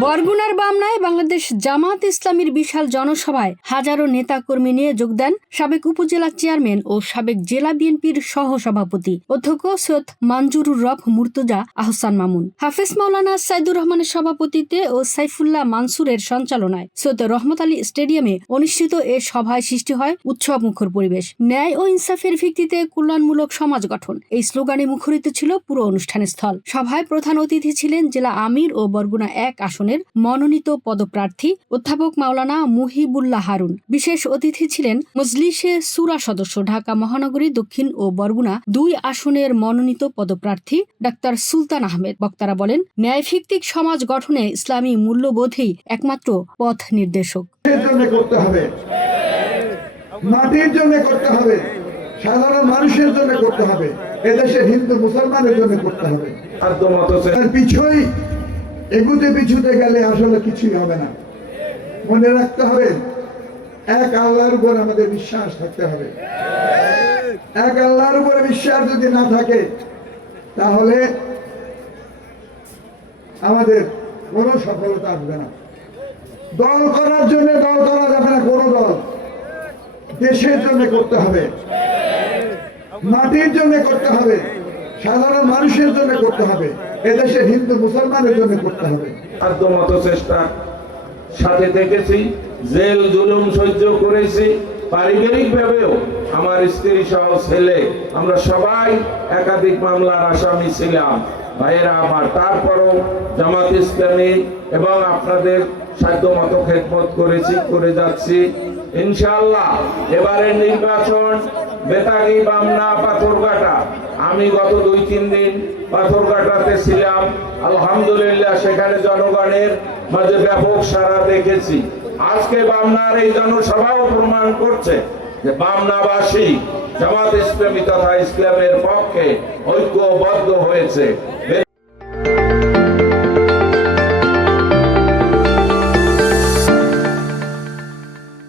বরগুনার বামনায় বাংলাদেশ জামাত ইসলামীর বিশাল জনসভায় হাজারো নেতাকর্মী নিয়ে যোগ দেন সাবেক উপজেলা চেয়ারম্যান ও সাবেক জেলা বিএনপির সহসভাপতি। অধ্যক্ষ সৈয়দ মানজুরুর রব মুর্তুজা আহসান মামুন। হাফেজ মাওলানা সাইদুর রহমানের সভাপতিত্বে ও সাইফুল্লাহ মানসুরের সঞ্চালনায় সৈয়দ রহমত আলী স্টেডিয়ামে অনুষ্ঠিত এ সভায় সৃষ্টি হয় উৎসব মুখর পরিবেশ। ন্যায় ও ইনসাফের ভিত্তিতে কল্যাণমূলক সমাজ গঠন। এই স্লোগানে মুখরিত ছিল পুরো অনুষ্ঠানের স্থল। সভায় প্রধান অতিথি ছিলেন জেলা আমির ও বরগুনা এক আসনের মনোনীত পদপ্রার্থী অধ্যাপক মাওলানা মুহিবুল্লাহ হারুন। বিশেষ অতিথি ছিলেন মজলিসে সুরা সদস্য ঢাকা মহানগরী দক্ষিণ ও বরগুনা দুই আসনের মনোনীত পদপ্রার্থী ডাক্তার সুলতান আহমেদ। বক্তারা বলেন ন্যায়ভিত্তিক সমাজ গঠনে ইসলামী মূল্যবোধই একমাত্র পথ নির্দেশক। করতে হবে। মাটির জন্য করতে হবে। সাধারণ মানুষের জন্য করতে হবে। এদেশের হিন্দু মুসলমানের জন্য করতে হবে। আর পিছুই এগুতে পিছুতে গেলে আসলে কিছুই হবে না। মনে রাখতে হবে, এক আল্লাহর উপর আমাদের বিশ্বাস থাকতে হবে। এক আল্লাহর উপর বিশ্বাস যদি না থাকে, তাহলে আমাদের কোনো সফলতা আসবে না। দল করার জন্য দল করা যাবে না, কোনো দল। দেশের জন্য করতে হবে। মাটির জন্য করতে হবে। সাধারণ মানুষের জন্য করতে হবে। এদেশের হিন্দু মুসলমানের জন্য করতে হবে। সাধ্যমত চেষ্টা। সাথে থেকেছি জেল, জুলুম সহ্য করেছি। পারিবারিক ভাবেও আমার স্ত্রী সহ ছেলে, আমরা সবাই একাধিক মামলার আসামি ছিলাম। ভাইয়েরা আমার, তারপরও জামাত ইসলামী এবং আপনাদের সাধ্য মতো খেদমত করেছি, করে যাচ্ছি। ইনশাআল্লাহ, এবারের নির্বাচন বেতাগি বামনা পাথরঘাটা। আমি গত দুই, তিন দিন পাথরঘাটাতে ছিলাম। আলহামদুলিল্লাহ সেখানে জনগণের মাঝে ব্যাপক সারা দেখেছি। আজকে বামনার এই জনসভাও প্রমাণ করছে যে বামনাবাসী জামাত ইসলামী তথা ইসলামের পক্ষে ঐক্যবদ্ধ হয়েছে।